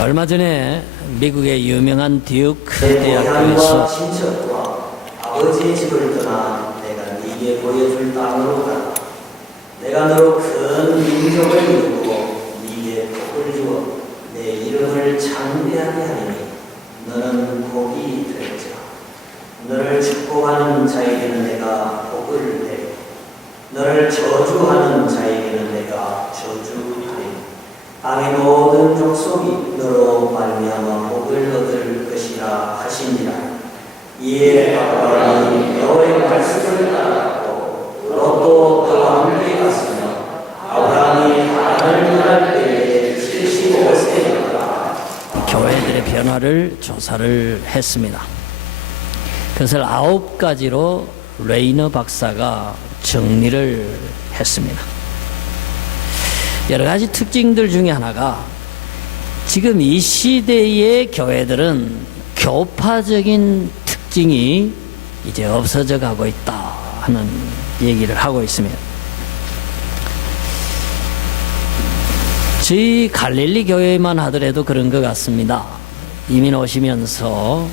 얼마 전에 미국의 유명한 듀크 내 고향과 대학교에서 친척과 아버지의 집을 떠나 내가 네게 보여줄 땅으로 가라. 내가 너로 큰 민족을 이루고 네게 복을 주어 내 이름을 창대하게 하리니 너는 복이 될지라. 너를 축복하는 자에게는 내가 복을 내리고 너를 저주하는 자에게는 내가 저주하리니 땅의 모든 족속이 너로 말미암아 복을 얻을 것이라 하시니라. 이에 아브라함이 여호와의 말씀을 따랐고 롯도 그와 함께 갔으며 아브라함이 하란을 떠날 때에 75세였더라. 교회들의 변화를 조사를 했습니다. 그것을 9가지로 레이너 박사가 정리를 했습니다. 여러 가지 특징들 중에 하나가 지금 이 시대의 교회들은 교파적인 특징이 이제 없어져 가고 있다 하는 얘기를 하고 있습니다. 저희 갈릴리 교회만 하더라도 그런 것 같습니다. 이민 오시면서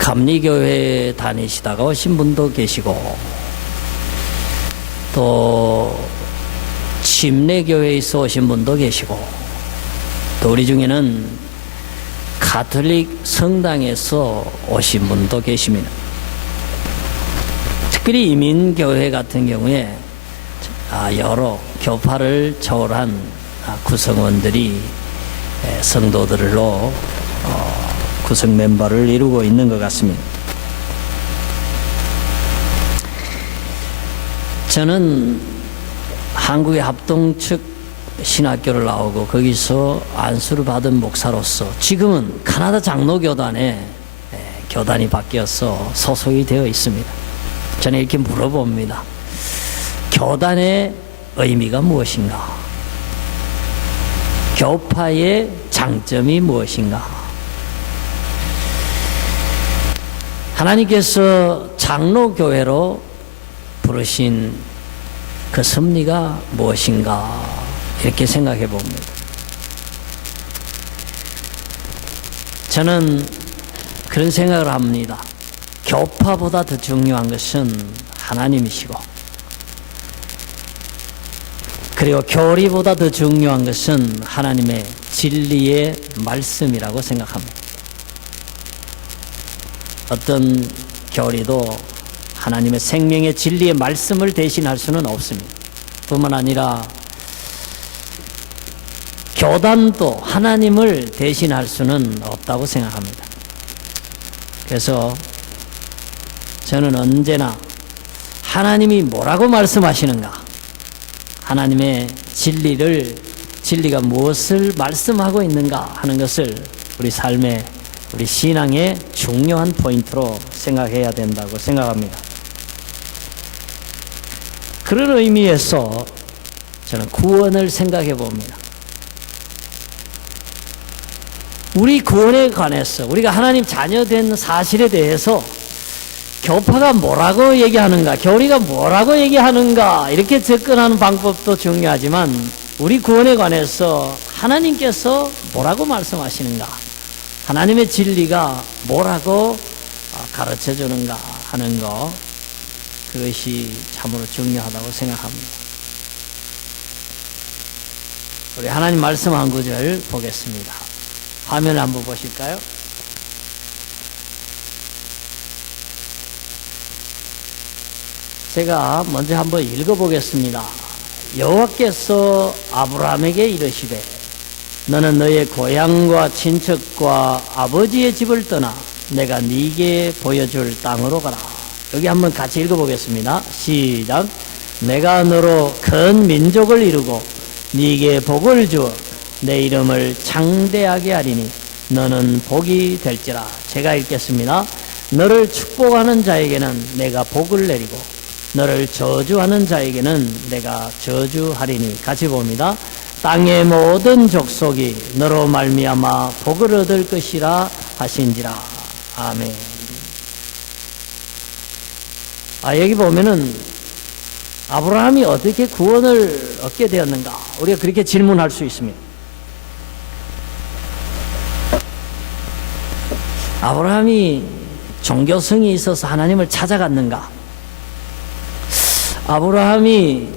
감리교회 다니시다가 오신 분도 계시고 또 침례교회에서 오신 분도 계시고 또 우리 중에는 가톨릭 성당에서 오신 분도 계십니다. 특별히 이민교회 같은 경우에 여러 교파를 초월한 구성원들이 성도들로 구성 멤버를 이루고 있는 것 같습니다. 저는 한국의 합동측 신학교를 나오고 거기서 안수를 받은 목사로서 지금은 카나다 장로교단에 교단이 바뀌어서 소속이 되어 있습니다. 저는 이렇게 물어봅니다. 교단의 의미가 무엇인가? 교파의 장점이 무엇인가? 하나님께서 장로교회로 부르신 그 섭리가 무엇인가 이렇게 생각해 봅니다. 저는 그런 생각을 합니다. 교파보다 더 중요한 것은 하나님이시고 그리고 교리보다 더 중요한 것은 하나님의 진리의 말씀이라고 생각합니다. 어떤 교리도 하나님의 생명의 진리의 말씀을 대신할 수는 없습니다. 뿐만 아니라 교단도 하나님을 대신할 수는 없다고 생각합니다. 그래서 저는 언제나 하나님이 뭐라고 말씀하시는가, 하나님의 진리가 무엇을 말씀하고 있는가 하는 것을 우리 삶의, 우리 신앙의 중요한 포인트로 생각해야 된다고 생각합니다. 그런 의미에서 저는 구원을 생각해 봅니다. 우리 구원에 관해서 우리가 하나님 자녀된 사실에 대해서 교파가 뭐라고 얘기하는가, 교리가 뭐라고 얘기하는가 이렇게 접근하는 방법도 중요하지만 우리 구원에 관해서 하나님께서 뭐라고 말씀하시는가, 하나님의 진리가 뭐라고 가르쳐 주는가 하는 것, 그것이 참으로 중요하다고 생각합니다. 우리 하나님 말씀 한 구절 보겠습니다. 화면을 한번 보실까요? 제가 먼저 한번 읽어보겠습니다. 여호와께서 아브라함에게 이르시되 너는 너의 고향과 친척과 아버지의 집을 떠나 내가 네게 보여줄 땅으로 가라. 여기 한번 같이 읽어보겠습니다. 시작. 내가 너로 큰 민족을 이루고 네게 복을 주어 내 이름을 창대하게 하리니 너는 복이 될지라. 제가 읽겠습니다. 너를 축복하는 자에게는 내가 복을 내리고 너를 저주하는 자에게는 내가 저주하리니. 같이 봅니다. 땅의 모든 족속이 너로 말미암아 복을 얻을 것이라 하신지라. 아멘. 여기 보면은 아브라함이 어떻게 구원을 얻게 되었는가, 우리가 그렇게 질문할 수 있습니다. 아브라함이 종교성이 있어서 하나님을 찾아갔는가? 아브라함이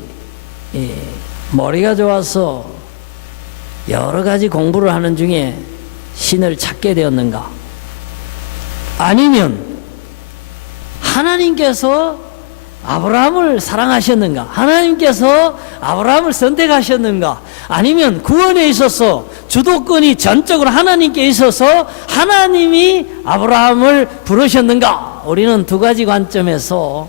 머리가 좋아서 여러 가지 공부를 하는 중에 신을 찾게 되었는가? 아니면 하나님께서 아브라함을 사랑하셨는가? 하나님께서 아브라함을 선택하셨는가? 아니면 구원에 있어서 주도권이 전적으로 하나님께 있어서 하나님이 아브라함을 부르셨는가? 우리는 두 가지 관점에서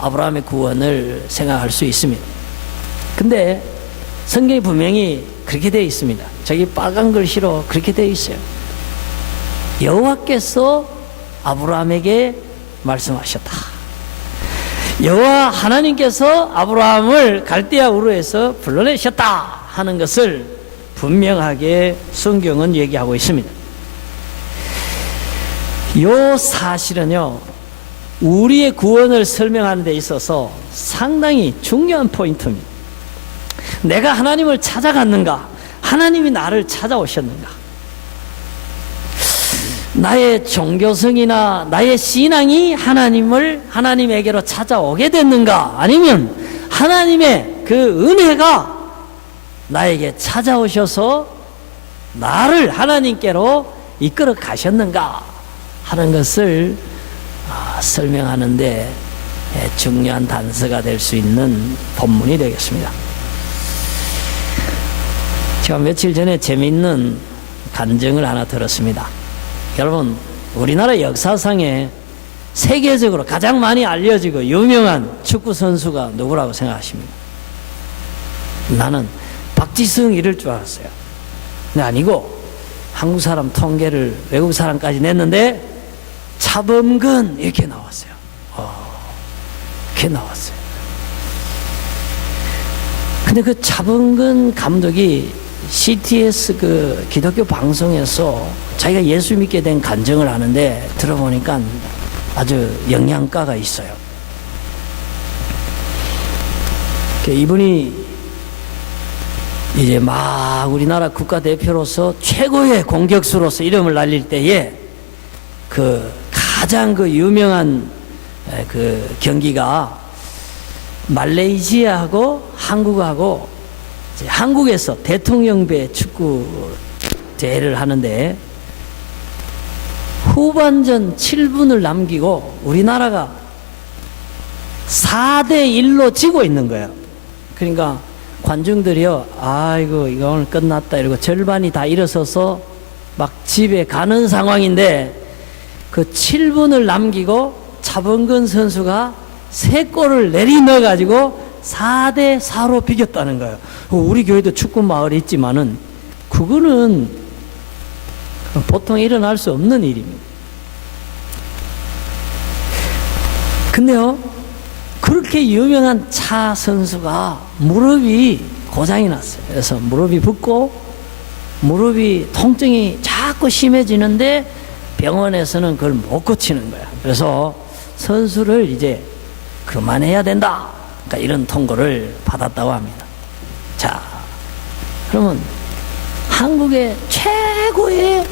아브라함의 구원을 생각할 수 있습니다. 근데 성경이 분명히 그렇게 되어 있습니다. 저기 빨간 글씨로 그렇게 되어 있어요. 여호와께서 아브라함에게 말씀하셨다. 여호와 하나님께서 아브라함을 갈대아 우르에서 불러내셨다 하는 것을 분명하게 성경은 얘기하고 있습니다. 이 사실은요, 우리의 구원을 설명하는 데 있어서 상당히 중요한 포인트입니다. 내가 하나님을 찾아갔는가? 하나님이 나를 찾아오셨는가? 나의 종교성이나 나의 신앙이 하나님에게로 찾아오게 됐는가? 아니면 하나님의 그 은혜가 나에게 찾아오셔서 나를 하나님께로 이끌어 가셨는가? 하는 것을 설명하는데 중요한 단서가 될 수 있는 본문이 되겠습니다. 제가 며칠 전에 재미있는 간증을 하나 들었습니다. 여러분, 우리나라 역사상에 세계적으로 가장 많이 알려지고 유명한 축구 선수가 누구라고 생각하십니까? 나는 박지성 이럴 줄 알았어요. 근데 아니고 한국 사람 통계를 외국 사람까지 냈는데 차범근 이렇게 나왔어요. 이렇게 나왔어요. 근데 그 차범근 감독이 CTS 그 기독교 방송에서 자기가 예수 믿게 된 간증을 하는데 들어보니까 아주 영양가가 있어요. 이분이 이제 막 우리나라 국가대표로서 최고의 공격수로서 이름을 날릴 때에 그 가장 그 유명한 그 경기가 말레이시아하고 한국하고 한국에서 대통령배 축구 대회를 하는데 후반전 7분을 남기고 우리나라가 4대1로 지고 있는 거예요. 그러니까 관중들이요, 아이고 이거 오늘 끝났다 이러고 절반이 다 일어서서 막 집에 가는 상황인데 그 7분을 남기고 차범근 선수가 3골을 내리 넣어가지고 4대4로 비겼다는 거예요. 우리 교회도 축구 마을이 있지만은 그거는 보통 일어날 수 없는 일입니다. 근데요, 그렇게 유명한 차 선수가 무릎이 고장이 났어요. 그래서 무릎이 붓고 무릎이 통증이 자꾸 심해지는데 병원에서는 그걸 못 고치는 거야. 그래서 선수를 이제 그만해야 된다. 그러니까 이런 통보를 받았다고 합니다. 자, 그러면 한국의 최고의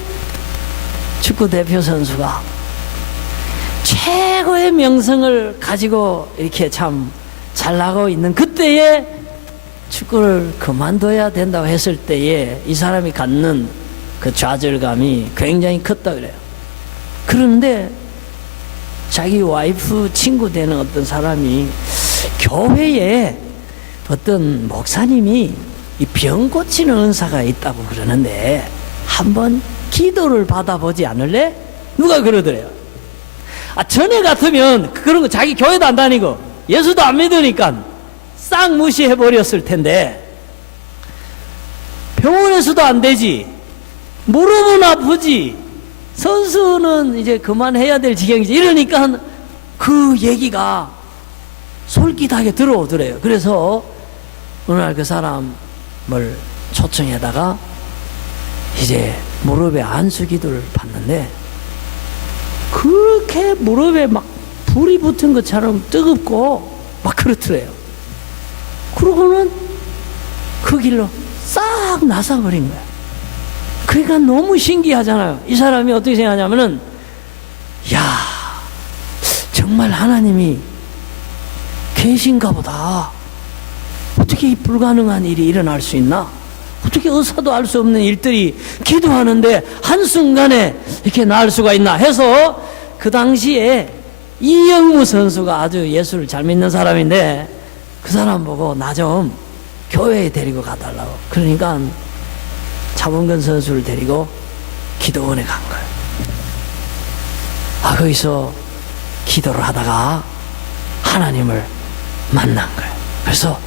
축구 대표 선수가 최고의 명성을 가지고 이렇게 참 잘 나가고 있는 그때에 축구를 그만둬야 된다고 했을 때에 이 사람이 갖는 그 좌절감이 굉장히 컸다 그래요. 그런데 자기 와이프 친구 되는 어떤 사람이 교회에 어떤 목사님이 이 병 고치는 은사가 있다고 그러는데 한번 기도를 받아보지 않을래? 누가 그러더래요. 전에 같으면 그런 거 자기 교회도 안 다니고 예수도 안 믿으니까 싹 무시해버렸을 텐데 병원에서도 안 되지, 무릎은 아프지, 선수는 이제 그만해야 될 지경이지, 이러니까 그 얘기가 솔깃하게 들어오더래요. 그래서 어느 날 그 사람을 초청해다가 이제 무릎에 안수기도를 받는데 그렇게 무릎에 막 불이 붙은 것처럼 뜨겁고 막 그렇더래요. 그러고는 그 길로 싹 나서버린 거야. 그러니까 너무 신기하잖아요. 이 사람이 어떻게 생각하냐면은, 야, 정말 하나님이 계신가 보다. 어떻게 이 불가능한 일이 일어날 수 있나? 어떻게 의사도 알 수 없는 일들이 기도하는데 한순간에 이렇게 나을 수가 있나 해서, 그 당시에 이영무 선수가 아주 예수를 잘 믿는 사람인데, 그 사람 보고 나 좀 교회에 데리고 가달라고. 그러니까 차범근 선수를 데리고 기도원에 간 거예요. 거기서 기도를 하다가 하나님을 만난 거예요. 그래서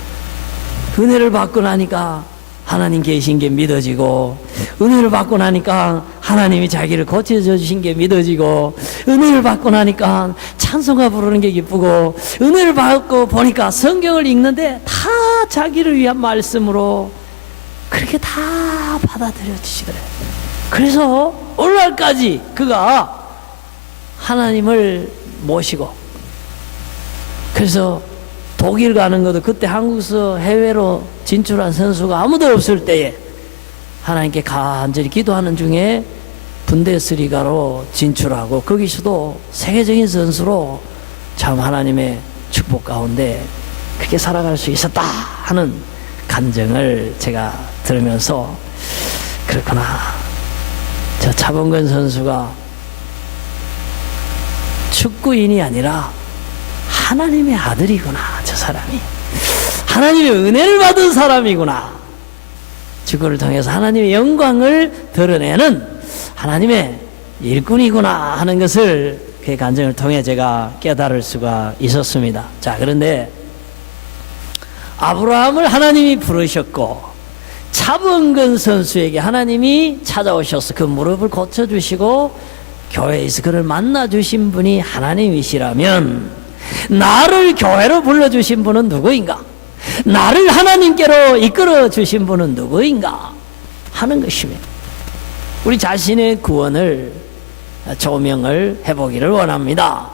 은혜를 받고 나니까 하나님 계신 게 믿어지고, 은혜를 받고 나니까 하나님이 자기를 고쳐주신 게 믿어지고, 은혜를 받고 나니까 찬송가 부르는 게 기쁘고, 은혜를 받고 보니까 성경을 읽는데 다 자기를 위한 말씀으로 그렇게 다 받아들여 주시더래요. 그래서 오늘날까지 그가 하나님을 모시고, 그래서 독일 가는 것도 그때 한국에서 해외로 진출한 선수가 아무도 없을 때에 하나님께 간절히 기도하는 중에 분데스리가로 진출하고, 거기서도 세계적인 선수로 참 하나님의 축복 가운데 그렇게 살아갈 수 있었다 하는 간증을 제가 들으면서, 그렇구나, 저 차범근 선수가 축구인이 아니라 하나님의 아들이구나. 저 사람이 하나님의 은혜를 받은 사람이구나. 축구를 통해서 하나님의 영광을 드러내는 하나님의 일꾼이구나 하는 것을 그 간증을 통해 제가 깨달을 수가 있었습니다. 자, 그런데 아브라함을 하나님이 부르셨고, 차범근 선수에게 하나님이 찾아오셔서 그 무릎을 고쳐주시고 교회에서 그를 만나주신 분이 하나님이시라면, 나를 교회로 불러주신 분은 누구인가? 나를 하나님께로 이끌어 주신 분은 누구인가? 하는 것입니다. 우리 자신의 구원을 조명을 해보기를 원합니다.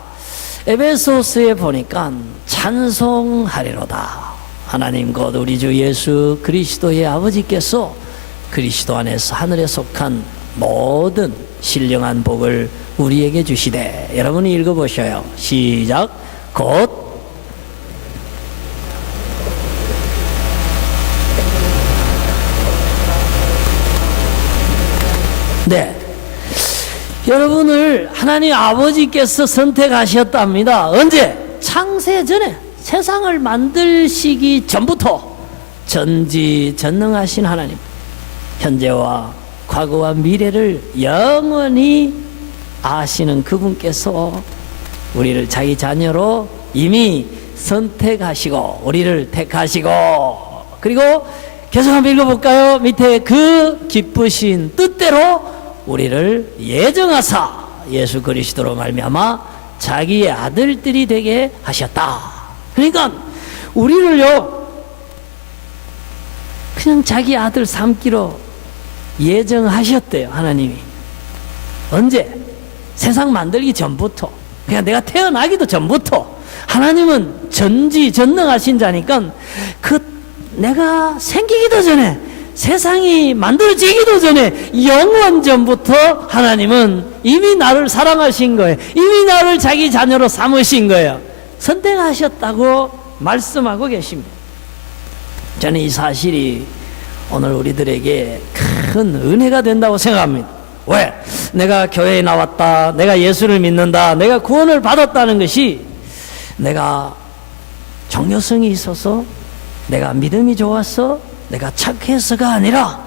에베소서에 보니까 찬송하리로다. 하나님 곧 우리 주 예수 그리스도의 아버지께서 그리스도 안에서 하늘에 속한 모든 신령한 복을 우리에게 주시되. 여러분이 읽어보셔요. 시작. 곧 네, 여러분을 하나님 아버지께서 선택하셨답니다. 언제? 창세 전에, 세상을 만들시기 전부터 전지전능하신 하나님, 현재와 과거와 미래를 영원히 아시는 그분께서 우리를 자기 자녀로 이미 선택하시고 우리를 택하시고, 그리고 계속 한번 읽어볼까요? 밑에 그 기쁘신 뜻대로 우리를 예정하사 예수 그리스도로 말미암아 자기의 아들들이 되게 하셨다. 그러니까 우리를요 그냥 자기 아들 삼기로 예정하셨대요. 하나님이 언제? 세상 만들기 전부터, 그냥 내가 태어나기도 전부터. 하나님은 전지전능하신 자니까 그 내가 생기기도 전에, 세상이 만들어지기도 전에 영원 전부터 하나님은 이미 나를 사랑하신 거예요. 이미 나를 자기 자녀로 삼으신 거예요. 선택하셨다고 말씀하고 계십니다. 저는 이 사실이 오늘 우리들에게 큰 은혜가 된다고 생각합니다. 왜? 내가 교회에 나왔다, 내가 예수를 믿는다, 내가 구원을 받았다는 것이 내가 종교성이 있어서, 내가 믿음이 좋아서, 내가 착해서가 아니라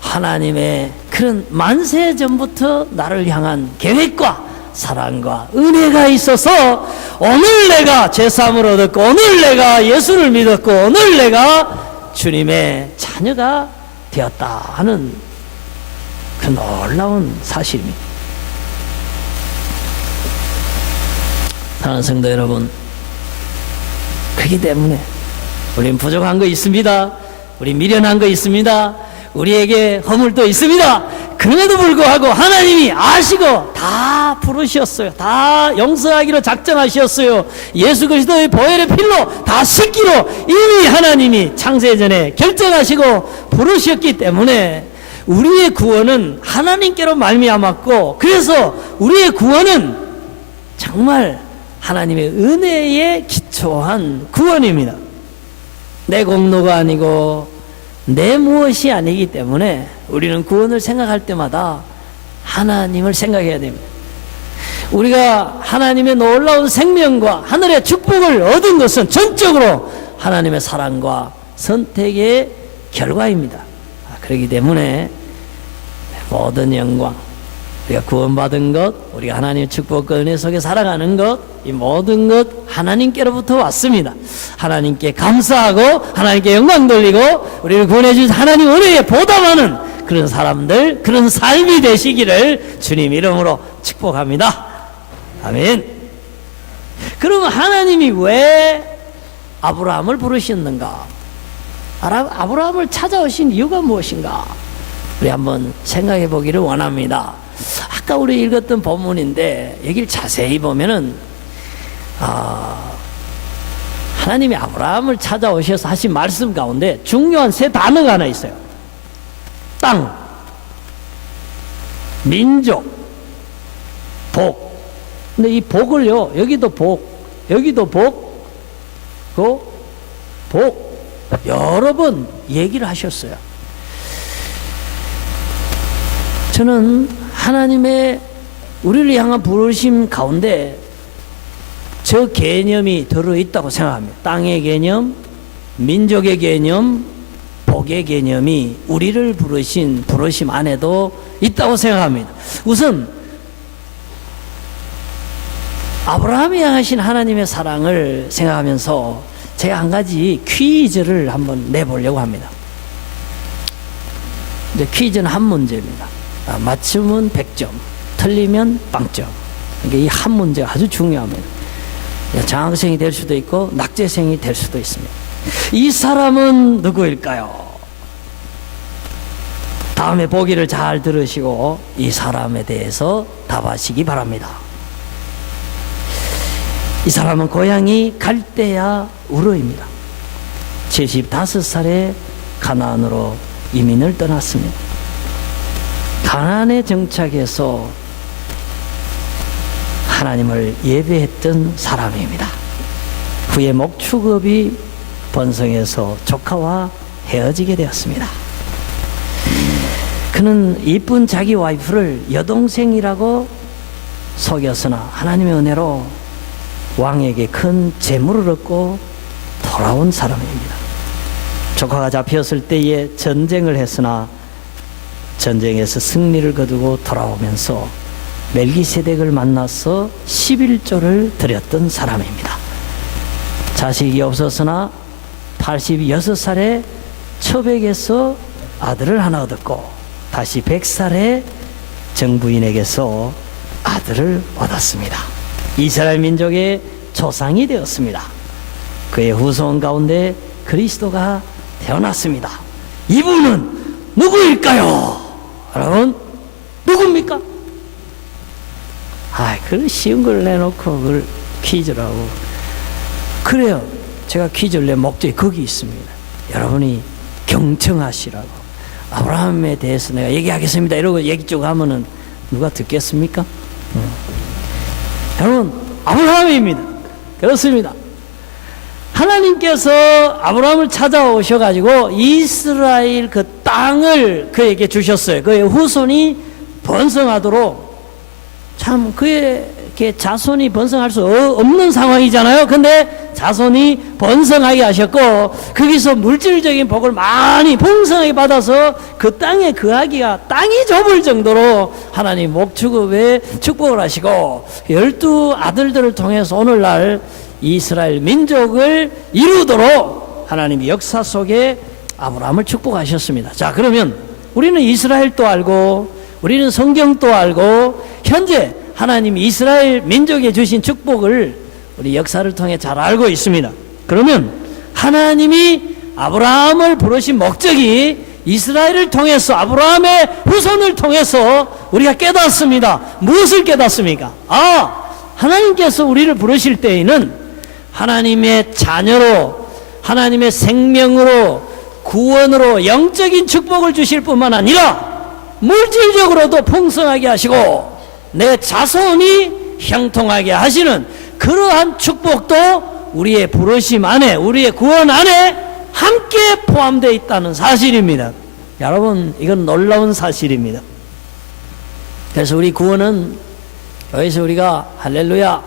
하나님의 그런 만세 전부터 나를 향한 계획과 사랑과 은혜가 있어서 오늘 내가 죄사함을 얻었고, 오늘 내가 예수를 믿었고, 오늘 내가 주님의 자녀가 되었다 하는 그 놀라운 사실입니다. 사랑하는 성도 여러분, 그렇기 때문에 우린 부족한 거 있습니다. 우리 미련한 거 있습니다. 우리에게 허물도 있습니다. 그럼에도 불구하고 하나님이 아시고 다 부르셨어요. 다 용서하기로 작정하셨어요. 예수 그리스도의 보혈의 필로 다 씻기로 이미 하나님이 창세전에 결정하시고 부르셨기 때문에 우리의 구원은 하나님께로 말미암았고, 그래서 우리의 구원은 정말 하나님의 은혜에 기초한 구원입니다. 내 공로가 아니고 내 무엇이 아니기 때문에 우리는 구원을 생각할 때마다 하나님을 생각해야 됩니다. 우리가 하나님의 놀라운 생명과 하늘의 축복을 얻은 것은 전적으로 하나님의 사랑과 선택의 결과입니다. 그렇기 때문에 모든 영광, 우리가 구원받은 것, 우리가 하나님의 축복과 은혜 속에 살아가는 것, 이 모든 것 하나님께로부터 왔습니다. 하나님께 감사하고 하나님께 영광 돌리고 우리를 구원해 주신 하나님 은혜에 보답하는 그런 사람들, 그런 삶이 되시기를 주님 이름으로 축복합니다. 아멘. 그러면 하나님이 왜 아브라함을 부르셨는가? 아브라함을 찾아오신 이유가 무엇인가? 우리 한번 생각해 보기를 원합니다. 아까 우리 읽었던 본문인데 여기를 자세히 보면은 하나님이 아브라함을 찾아오셔서 하신 말씀 가운데 중요한 세 단어가 하나 있어요. 땅, 민족, 복. 근데 이 복을요, 여기도 복, 여기도 복, 복 여러 번 얘기를 하셨어요. 저는 하나님의 우리를 향한 부르심 가운데 저 개념이 들어있다고 생각합니다. 땅의 개념, 민족의 개념, 복의 개념이 우리를 부르신 부르심 안에도 있다고 생각합니다. 우선 아브라함이 향하신 하나님의 사랑을 생각하면서 제가 한 가지 퀴즈를 한번 내보려고 합니다. 이제 퀴즈는 한 문제입니다. 맞추면 100점, 틀리면 0점. 그러니까 이 한 문제가 아주 중요합니다. 장학생이 될 수도 있고 낙제생이 될 수도 있습니다. 이 사람은 누구일까요? 다음에 보기를 잘 들으시고 이 사람에 대해서 답하시기 바랍니다. 이 사람은 고향이 갈대아 우르입니다. 75살에 가나안으로 이민을 떠났습니다. 가나안에 정착해서 하나님을 예배했던 사람입니다. 후에 목축업이 번성해서 조카와 헤어지게 되었습니다. 그는 이쁜 자기 와이프를 여동생이라고 속였으나 하나님의 은혜로 왕에게 큰 재물을 얻고 돌아온 사람입니다. 조카가 잡혔을 때에 전쟁을 했으나 전쟁에서 승리를 거두고 돌아오면서 멜기세덱을 만나서 11조를 드렸던 사람입니다. 자식이 없었으나 86살에 처백에서 아들을 하나 얻었고 다시 100살에 정부인에게서 아들을 얻었습니다. 이스라엘 민족의 조상이 되었습니다. 그의 후손 가운데 그리스도가 태어났습니다. 이분은 누구일까요? 여러분, 누굽니까? 그 쉬운 걸 내놓고 그걸 퀴즈라고. 그래요. 제가 퀴즈를 낸 목적이 거기 있습니다. 여러분이 경청하시라고. 아브라함에 대해서 내가 얘기하겠습니다. 이러고 얘기 쭉 하면은 누가 듣겠습니까? 여러분, 아브라함입니다. 그렇습니다. 하나님께서 아브라함을 찾아오셔가지고 이스라엘 그 땅을 그에게 주셨어요. 그의 후손이 번성하도록. 참 그의 자손이 번성할 수 없는 상황이잖아요. 근데 자손이 번성하게 하셨고 거기서 물질적인 복을 많이 풍성하게 받아서 그 땅에 거하기가 땅이 좁을 정도로 하나님 목축업에 축복을 하시고 12 아들들을 통해서 오늘날 이스라엘 민족을 이루도록 하나님이 역사 속에 아브라함을 축복하셨습니다. 자, 그러면 우리는 이스라엘도 알고 우리는 성경도 알고 현재 하나님이 이스라엘 민족에 주신 축복을 우리 역사를 통해 잘 알고 있습니다. 그러면 하나님이 아브라함을 부르신 목적이 이스라엘을 통해서 아브라함의 후손을 통해서 우리가 깨닫습니다. 무엇을 깨닫습니까? 하나님께서 우리를 부르실 때에는 하나님의 자녀로 하나님의 생명으로 구원으로 영적인 축복을 주실 뿐만 아니라 물질적으로도 풍성하게 하시고 내 자손이 형통하게 하시는 그러한 축복도 우리의 부르심 안에, 우리의 구원 안에 함께 포함되어 있다는 사실입니다. 여러분, 이건 놀라운 사실입니다. 그래서 우리 구원은 여기서 우리가 할렐루야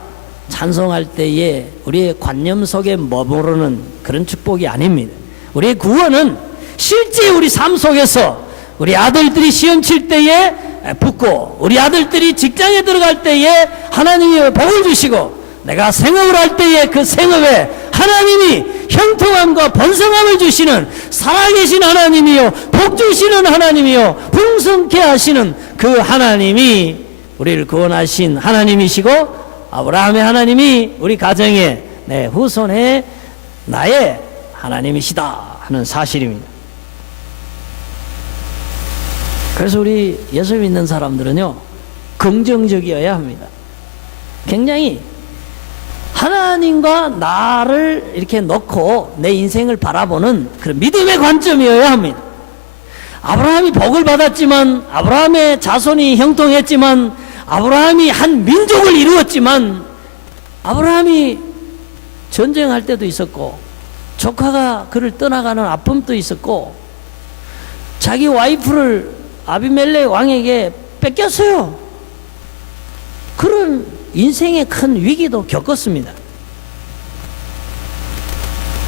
찬송할 때에 우리의 관념 속에 머무르는 그런 축복이 아닙니다. 우리의 구원은 실제 우리 삶 속에서 우리 아들들이 시험 칠 때에 붙고, 우리 아들들이 직장에 들어갈 때에 하나님이 복을 주시고, 내가 생업을 할 때에 그 생업에 하나님이 형통함과 번성함을 주시는 살아계신 하나님이요, 복 주시는 하나님이요, 풍성케 하시는 그 하나님이 우리를 구원하신 하나님이시고, 아브라함의 하나님이 우리 가정의 내 후손의 나의 하나님이시다 하는 사실입니다. 그래서 우리 예수 믿는 사람들은요, 긍정적이어야 합니다. 굉장히 하나님과 나를 이렇게 놓고 내 인생을 바라보는 그런 믿음의 관점이어야 합니다. 아브라함이 복을 받았지만, 아브라함의 자손이 형통했지만, 아브라함이 한 민족을 이루었지만, 아브라함이 전쟁할 때도 있었고, 조카가 그를 떠나가는 아픔도 있었고, 자기 와이프를 아비멜렉 왕에게 뺏겼어요. 그런 인생의 큰 위기도 겪었습니다.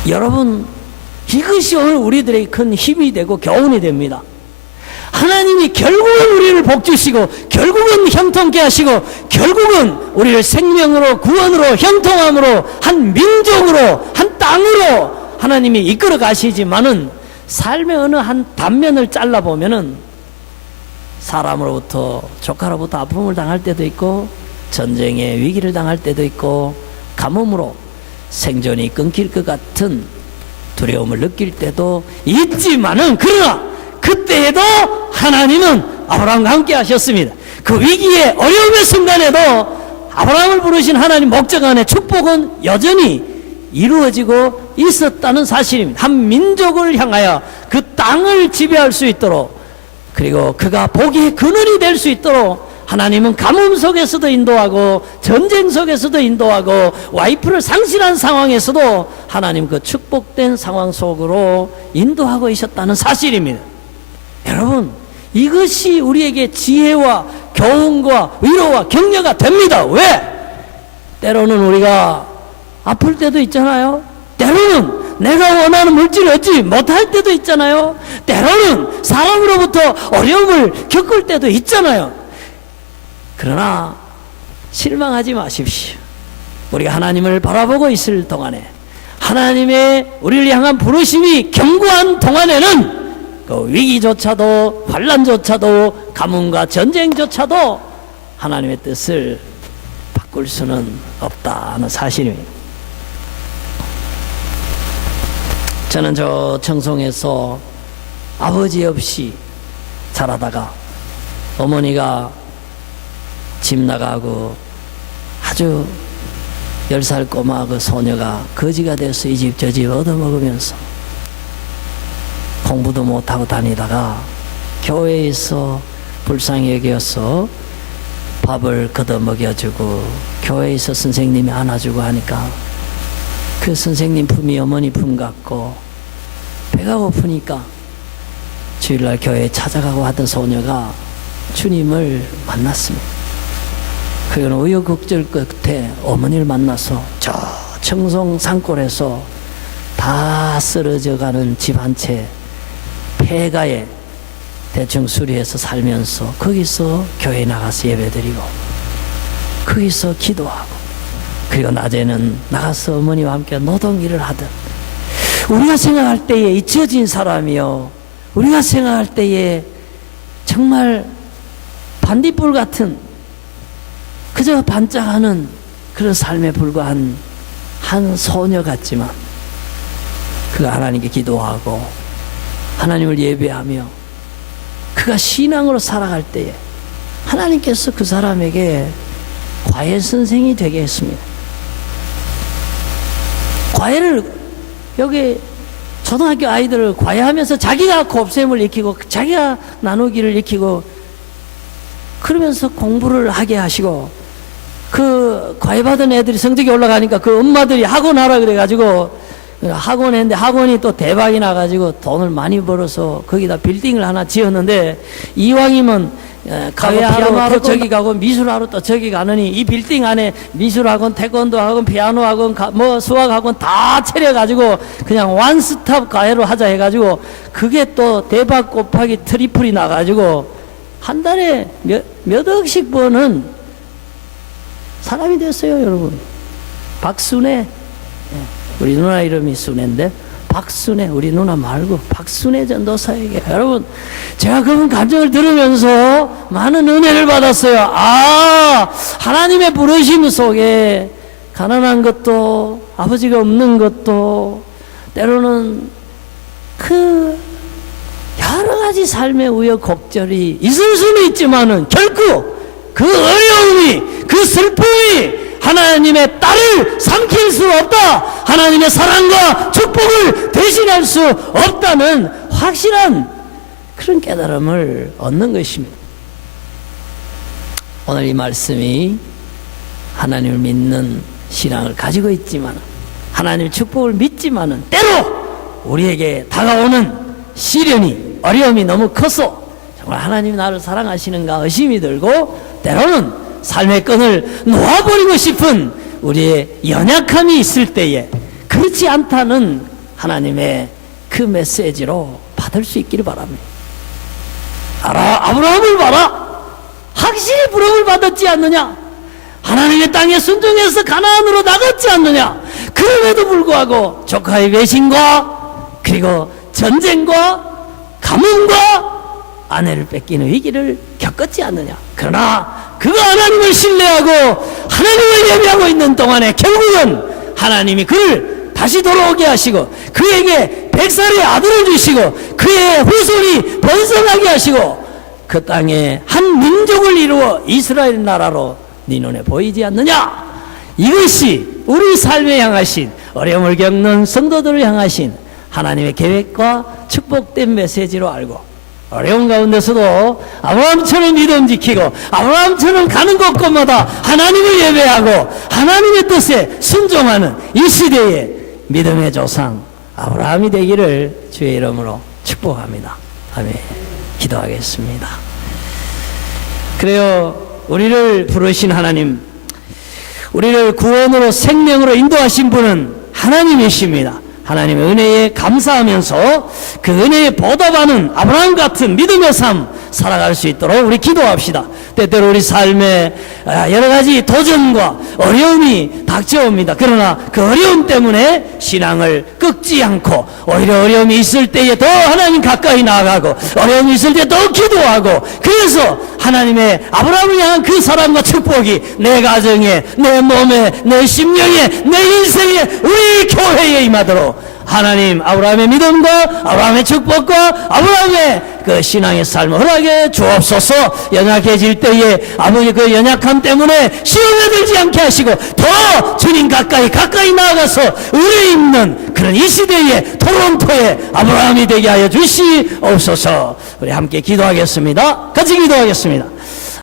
여러분, 이것이 오늘 우리들의 큰 힘이 되고 교훈이 됩니다. 하나님이 결국은 우리를 복주시고, 결국은 형통케 하시고, 결국은 우리를 생명으로, 구원으로, 형통함으로, 한 민족으로, 한 땅으로 하나님이 이끌어 가시지만은, 삶의 어느 한 단면을 잘라보면은 사람으로부터, 조카로부터 아픔을 당할 때도 있고, 전쟁의 위기를 당할 때도 있고, 가뭄으로 생존이 끊길 것 같은 두려움을 느낄 때도 있지만은, 그러나 그때에도 하나님은 아브라함과 함께 하셨습니다. 그 위기의 어려움의 순간에도 아브라함을 부르신 하나님 목적 안에 축복은 여전히 이루어지고 있었다는 사실입니다. 한 민족을 향하여 그 땅을 지배할 수 있도록, 그리고 그가 복의 근원이 될 수 있도록 하나님은 가뭄 속에서도 인도하고, 전쟁 속에서도 인도하고, 와이프를 상실한 상황에서도 하나님 그 축복된 상황 속으로 인도하고 있었다는 사실입니다. 여러분, 이것이 우리에게 지혜와 교훈과 위로와 격려가 됩니다. 왜? 때로는 우리가 아플 때도 있잖아요. 때로는 내가 원하는 물질을 얻지 못할 때도 있잖아요. 때로는 사람으로부터 어려움을 겪을 때도 있잖아요. 그러나 실망하지 마십시오. 우리가 하나님을 바라보고 있을 동안에, 하나님의 우리를 향한 부르심이 견고한 동안에는 그 위기조차도, 환난조차도, 가뭄과 전쟁조차도 하나님의 뜻을 바꿀 수는 없다는 사실입니다. 저는 저 청송에서 아버지 없이 자라다가 어머니가 집 나가고 아주 10살 꼬마 그 소녀가 거지가 돼서 이 집 저 집 얻어먹으면서 공부도 못하고 다니다가 교회에서 불쌍히 여겨서 밥을 걷어 먹여주고, 교회에서 선생님이 안아주고 하니까 그 선생님 품이 어머니 품 같고, 배가 고프니까 주일날 교회에 찾아가고 하던 소녀가 주님을 만났습니다. 그는 우여곡절 끝에 어머니를 만나서 저 청송 산골에서 다 쓰러져가는 집 한 채 폐가에 대충 수리해서 살면서 거기서 교회 나가서 예배드리고, 거기서 기도하고, 그리고 낮에는 나가서 어머니와 함께 노동일을 하던, 우리가 생각할 때에 잊혀진 사람이요, 우리가 생각할 때에 정말 반딧불 같은, 그저 반짝하는 그런 삶에 불과한 한 소녀 같지만, 그가 하나님께 기도하고 하나님을 예배하며 그가 신앙으로 살아갈 때에 하나님께서 그 사람에게 과외 선생이 되게 했습니다. 과외를 여기 초등학교 아이들을 과외하면서 자기가 곱셈을 익히고 자기가 나누기를 익히고 그러면서 공부를 하게 하시고, 그 과외받은 애들이 성적이 올라가니까 그 엄마들이 학원 하라 그래가지고 학원 했는데 학원이 또 대박이 나가지고 돈을 많이 벌어서 거기다 빌딩을 하나 지었는데, 이왕이면 과외하러 또 저기 가고 미술하러 또 저기 가느니 이 빌딩 안에 미술학원, 태권도학원, 피아노학원, 뭐 수학학원 다 차려가지고 그냥 원스톱 과외로 하자 해가지고 그게 또 대박 곱하기 트리플이 나가지고 한 달에 몇 억씩 버는 사람이 됐어요, 여러분. 박순애. 우리 누나 이름이 순애인데 박순애, 우리 누나 말고 박순애 전도사에게, 여러분 제가 그분 감정을 들으면서 많은 은혜를 받았어요. 아, 하나님의 부르심 속에 가난한 것도 아버지가 없는 것도 때로는 그 여러 가지 삶의 우여곡절이 있을 수는 있지만은 결코 그 어려움이, 그 슬픔이 하나님의 딸을 삼킬 수 없다, 하나님의 사랑과 축복을 대신할 수 없다는 확실한 그런 깨달음을 얻는 것입니다. 오늘 이 말씀이 하나님을 믿는 신앙을 가지고 있지만, 하나님의 축복을 믿지만은 때로 우리에게 다가오는 시련이, 어려움이 너무 커서 정말 하나님이 나를 사랑하시는가 의심이 들고, 때로는 삶의 끈을 놓아버리고 싶은 우리의 연약함이 있을 때에 그렇지 않다는 하나님의 그 메시지로 받을 수 있기를 바랍니다. 알아, 아브라함을 봐라. 확실히 부름을 받았지 않느냐? 하나님의 땅에 순종해서 가나안으로 나갔지 않느냐? 그럼에도 불구하고 조카의 배신과 그리고 전쟁과 가뭄과 아내를 뺏기는 위기를 겪었지 않느냐? 그러나 그가 하나님을 신뢰하고 하나님을 예배하고 있는 동안에 결국은 하나님이 그를 다시 돌아오게 하시고 그에게 100살의 아들을 주시고 그의 후손이 번성하게 하시고 그 땅에 한 민족을 이루어 이스라엘 나라로 네 눈에 보이지 않느냐? 이것이 우리 삶에 향하신, 어려움을 겪는 성도들을 향하신 하나님의 계획과 축복된 메시지로 알고, 어려운 가운데서도 아브라함처럼 믿음 지키고 아브라함처럼 가는 곳곳마다 하나님을 예배하고 하나님의 뜻에 순종하는 이 시대의 믿음의 조상 아브라함이 되기를 주의 이름으로 축복합니다. 아멘. 기도하겠습니다. 그래요, 우리를 부르신 하나님, 우리를 구원으로 생명으로 인도하신 분은 하나님이십니다. 하나님의 은혜에 감사하면서 그 은혜에 보답하는 아브라함 같은 믿음의 삶 살아갈 수 있도록 우리 기도합시다. 때때로 우리 삶에 여러 가지 도전과 어려움이 닥쳐옵니다. 그러나 그 어려움 때문에 신앙을 꺾지 않고 오히려 어려움이 있을 때에 더 하나님 가까이 나아가고 어려움이 있을 때 더 기도하고, 그래서 하나님의 아브라함을 향한 그 사랑과 축복이 내 가정에, 내 몸에, 내 심령에, 내 인생에, 우리 교회에 임하도록 하나님 아브라함의 믿음과 아브라함의 축복과 아브라함의 그 신앙의 삶을 허락해 주옵소서. 연약해질 때에 아버지 그 연약함 때문에 시험에 들지 않게 하시고 더 주님 가까이 나아가서 은혜 입는 그런 이 시대의 토론토의 아브라함이 되게 하여 주시옵소서. 우리 함께 기도하겠습니다. 같이 기도하겠습니다.